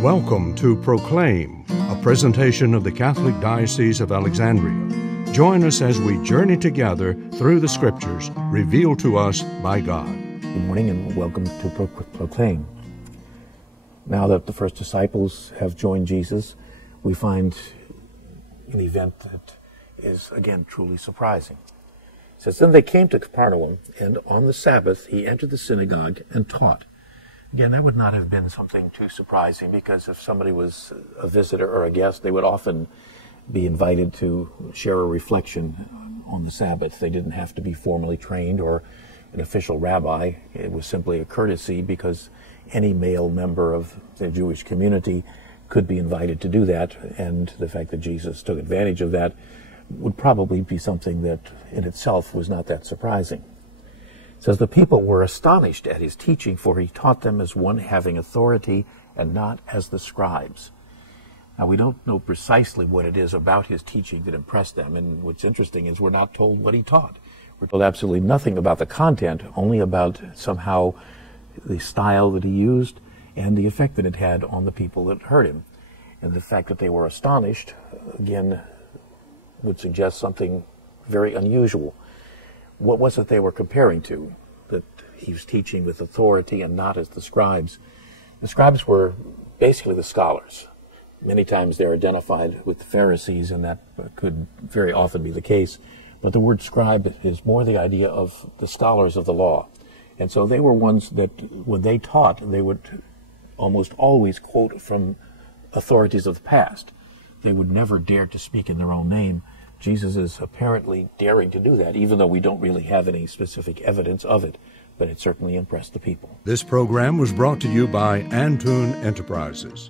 Welcome to Proclaim, a presentation of the Catholic Diocese of Alexandria. Join us as we journey together through the Scriptures revealed to us by God. Good morning and welcome to Proclaim. Now that the first disciples have joined Jesus, we find an event that is, again, truly surprising. It says, "Then they came to Capernaum, and on the Sabbath he entered the synagogue and taught." Again, that would not have been something too surprising, because if somebody was a visitor or a guest, they would often be invited to share a reflection on the Sabbath. They didn't have to be formally trained or an official rabbi. It was simply a courtesy, because any male member of the Jewish community could be invited to do that, and the fact that Jesus took advantage of that would probably be something that in itself was not that surprising. It says, "The people were astonished at his teaching, for he taught them as one having authority and not as the scribes." Now, we don't know precisely what it is about his teaching that impressed them, and what's interesting is we're not told what he taught. We're told absolutely nothing about the content, only about somehow the style that he used and the effect that it had on the people that heard him. And the fact that they were astonished, again, would suggest something very unusual. What was it they were comparing to? That he was teaching with authority and not as the scribes. The scribes were basically the scholars. Many times they're identified with the Pharisees, and that could very often be the case. But the word scribe is more the idea of the scholars of the law. And so they were ones that, when they taught, they would almost always quote from authorities of the past. They would never dare to speak in their own name. Jesus is apparently daring to do that, even though we don't really have any specific evidence of it, but it certainly impressed the people. This program was brought to you by Antoon Enterprises.